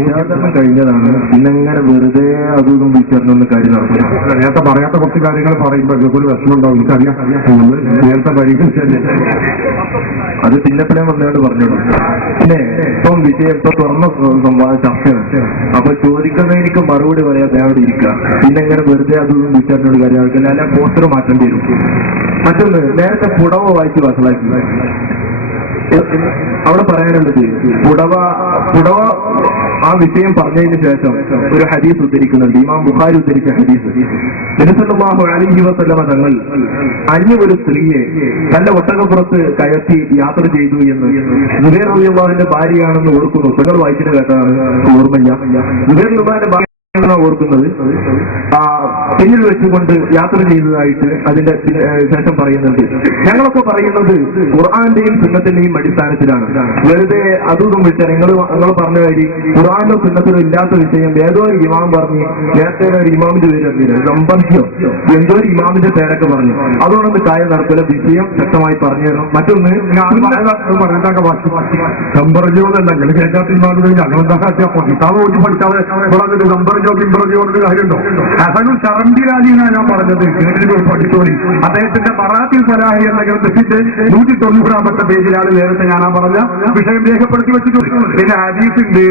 വിശാഖരണം കഴിഞ്ഞതാണ്. പിന്നെങ്ങനെ വെറുതെ അതും വിചാരണ കാര്യം നടക്കും. നേരത്തെ പറയാത്ത കുറച്ച് കാര്യങ്ങൾ പറയുമ്പോൾ ഒരു വിഷമം ഉണ്ടാവും. എനിക്കറിയാം, നേരത്തെ പരിഗണിച്ചല്ലേ, അത് പിന്നെപ്പോഴേ വന്നുകൊണ്ട് പറഞ്ഞോളൂ. പിന്നെ ഇപ്പം വിഷയം ഇപ്പൊ തുറന്ന ചർച്ചയാണ്. അപ്പൊ ചോദിക്കുന്നതിനൊക്കെ മറുപടി പറയാതെ അവിടെ ഇരിക്കുക. പിന്നെ എങ്ങനെ വെറുതെ അതൊന്നും വിചാരണയോട് കാര്യം ആൾക്കില്ല, അല്ല പോസ്റ്റർ മാറ്റേണ്ടി വരും. മറ്റൊന്ന്, നേരത്തെ പുടവ വായിച്ച് വഷളാക്കി. അവിടെ പറയാനുള്ളത് പുടവ ആ വിഷയം പറഞ്ഞതിന് ശേഷം ഒരു ഹദീസ് ഉദ്ധരിക്കുന്നുണ്ട്, ഇമാം ബുഖാരി ഉദ്ധരിച്ച ഹദീസ്. നബി സല്ലല്ലാഹു അലൈഹി വസല്ലമ തങ്ങൾ അന്യ ഒരു സ്ത്രീയെ തന്റെ ഒട്ടകപ്പുറത്ത് കയറ്റി യാത്ര ചെയ്തു എന്ന് സുബൈർ റളിയല്ലാഹുവിന്റെ ഭാര്യയാണെന്ന് ഓർക്കുന്നു. നിങ്ങൾ വായിച്ചിട്ട് കേട്ടതാണ്, ഓർമ്മയില്ല. സുബൈർ റളിയല്ലാഹുവിന്റെ ഭാര്യ ഓർക്കുന്നത് പിന്നിൽ വെച്ചുകൊണ്ട് യാത്ര ചെയ്തതായിട്ട് അതിന്റെ ശേഷം പറയുന്നുണ്ട്. ഞങ്ങളൊക്കെ പറയുന്നത് ഖുർആന്റെയും സുന്നത്തിന്റെയും അടിസ്ഥാനത്തിലാണ്. വെറുതെ അതും വിളിച്ചാൽ നിങ്ങൾ പറഞ്ഞ കാര്യം ഖുർആാനിലോ സുന്നത്തിലോ ഇല്ലാത്ത വിഷയം ഏതോ ഒരു ഇമാം പറഞ്ഞ്, നേരത്തെ ഒരു ഇമാമിന്റെ പേര് അറിയില്ല, സമ്പർശോ എന്തോ ഒരു ഇമാമിന്റെ പേരൊക്കെ പറഞ്ഞു. അതുകൊണ്ടൊന്ന് കാര്യം നടക്കില്ല. വിഷയം ശക്തമായി പറഞ്ഞു തരണം. മറ്റൊന്ന് സമ്പർജോന്നല്ല കേൾക്കാത്ത ഇമാമിനെ ഞങ്ങളെന്താ പഠിക്കാതെ ോട് കാര്യമുണ്ടോ? ഹസനുൽ ശറംബിലാലി എന്നാണ് ഞാൻ പറഞ്ഞത്. പഠിച്ചോളി. അദ്ദേഹത്തിന്റെ മറാത്തിൽ ഫലാഹി എന്ന ഗ്രന്ഥത്തിന്റെ 190 പേജിലാണ് നേരത്തെ ഞാൻ പറഞ്ഞ വിഷയം രേഖപ്പെടുത്തി വെച്ചിട്ടുണ്ട്. പിന്നെ ഹദീസ് ഉണ്ട്,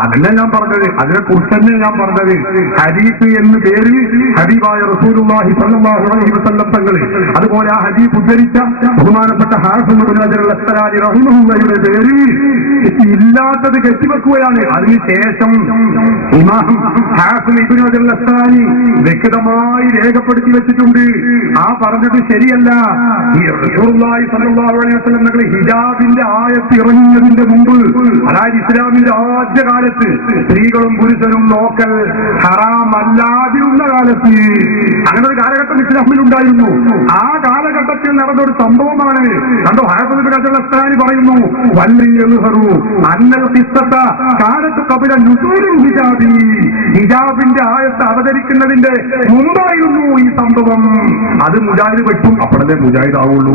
അതല്ല ഞാൻ പറഞ്ഞത്, അതിനെ കുറിച്ച് തന്നെ ഞാൻ പറഞ്ഞത്. ഹദീസ് എന്ന് പേര് ഹബീബായ റസൂലുള്ളാഹി സ്വല്ലല്ലാഹു അലൈഹി വസല്ലം തങ്ങൾ, അതുപോലെ ആ ഹദീസ് ഉദ്ധരിച്ച ബഹുമാനപ്പെട്ട ഹാഫിദ് ഇബ്നു ഹജർ അൽ അസ്ഖലാനി റഹിമഹുള്ളാഹിയുടെ പേര് ഇല്ലാത്തത് കെട്ടിവെക്കുകയാണ്. അതിനുശേഷം ഇമാം ഹാഫിദ് ഇബ്നു ഹജർ അൽ അസ്ഖലാനി വ്യക്തമായി രേഖപ്പെടുത്തി വെച്ചിട്ടുണ്ട്, ആ പറഞ്ഞത് ശരിയല്ല. ഈ റസൂലുള്ളാഹി സ്വല്ലല്ലാഹു അലൈഹി വസല്ലം തങ്ങൾ ഹിജാബിന്റെ ആയത്ത് ഇറങ്ങുന്നതിന്റെ മുമ്പ്, അതായത് ഇസ്ലാമിന്റെ ആദ്യകാലത്ത് സ്ത്രീകളും പുരുഷനും നോക്കൽ ഹറാമല്ലാതിരുന്ന കാലത്ത്, അങ്ങനെ ഒരു കാലഘട്ടം ഇസ്ലാമിലുണ്ടായിരുന്നു. ആ കാലഘട്ടത്തിൽ നടന്നൊരു സംഭവമാണ്. കണ്ടോ, ഹാഫിദ് ഇബ്നു ഹജർ അൽ അസ്ഖലാനി പറയുന്നു, ഹിജാബിന്റെ ആയത്ത് അവതരിക്കുന്നതിന്റെ മുമ്പായിരുന്നു ഈ സംഭവം. അത് മുജാഹിദ് വെട്ടും, അപ്പോഴല്ലേ മുജാഹിദ് ആവുള്ളൂ.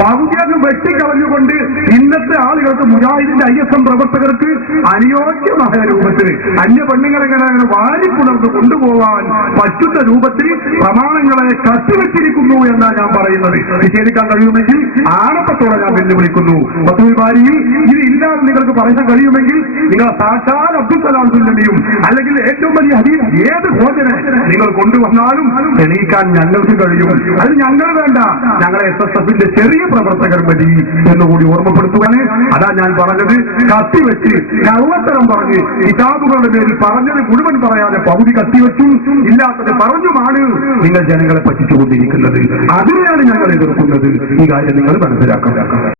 പകുതിയത് വെട്ടിക്കളഞ്ഞുകൊണ്ട് ഇന്നത്തെ ആളുകൾക്ക്, മുജാഹിദിന്റെ ISM പ്രവർത്തകർക്ക് അനുയോജ്യമായ രൂപത്തിൽ അന്യ പെണ്ണുങ്ങളെങ്ങനെ വാരിപ്പുണർന്ന് കൊണ്ടുപോകാൻ പറ്റുന്ന രൂപത്തിൽ പ്രമാണങ്ങളെ കത്തിവെച്ചിരിക്കുന്നു എന്നാണ് ഞാൻ പറയുന്നത്. നിഷേധിക്കാൻ കഴിയുമെങ്കിൽ ആണപ്പത്തോടെ ഞാൻ വെല്ലുവിളിക്കുന്നു. മത്തുബാരിയിൽ ഇത് ഇല്ലാതെ നിങ്ങൾക്ക് പറയാൻ കഴിയുമെങ്കിൽ നിങ്ങൾ സാക്ഷാൽ അബ്ദുൽ സലാം സുല്ലമിയും അല്ലെങ്കിൽ ഏറ്റവും വലിയ ഹദീസ് ഏത് ഭോജന നിങ്ങൾ കൊണ്ടുവന്നാലും തെളിയിക്കാൻ ഞങ്ങൾക്ക് കഴിയും. അത് ഞങ്ങൾ വേണ്ട, ഞങ്ങളെ SSFന്റെ ചെറിയ പ്രവർത്തകർ മതി എന്നുകൂടി ഓർമ്മപ്പെടുത്തുവാന്. അതാ ഞാൻ പറഞ്ഞത്, കത്തിവെച്ച് കള്ളത്തരം പറഞ്ഞ് കിതാബുകളുടെ പേരിൽ പറഞ്ഞത് മുഴുവൻ പറയാതെ പകുതി കത്തിവെച്ചും ഇല്ലാത്തത് പറഞ്ഞുമാണ് നിങ്ങൾ ജനങ്ങളെ പറ്റിച്ചുകൊണ്ടിരിക്കുന്നത്. അതിനെയാണ് ഞങ്ങൾ എതിർക്കുന്നത്. ഈ കാര്യം നിങ്ങൾ മനസ്സിലാക്കാം.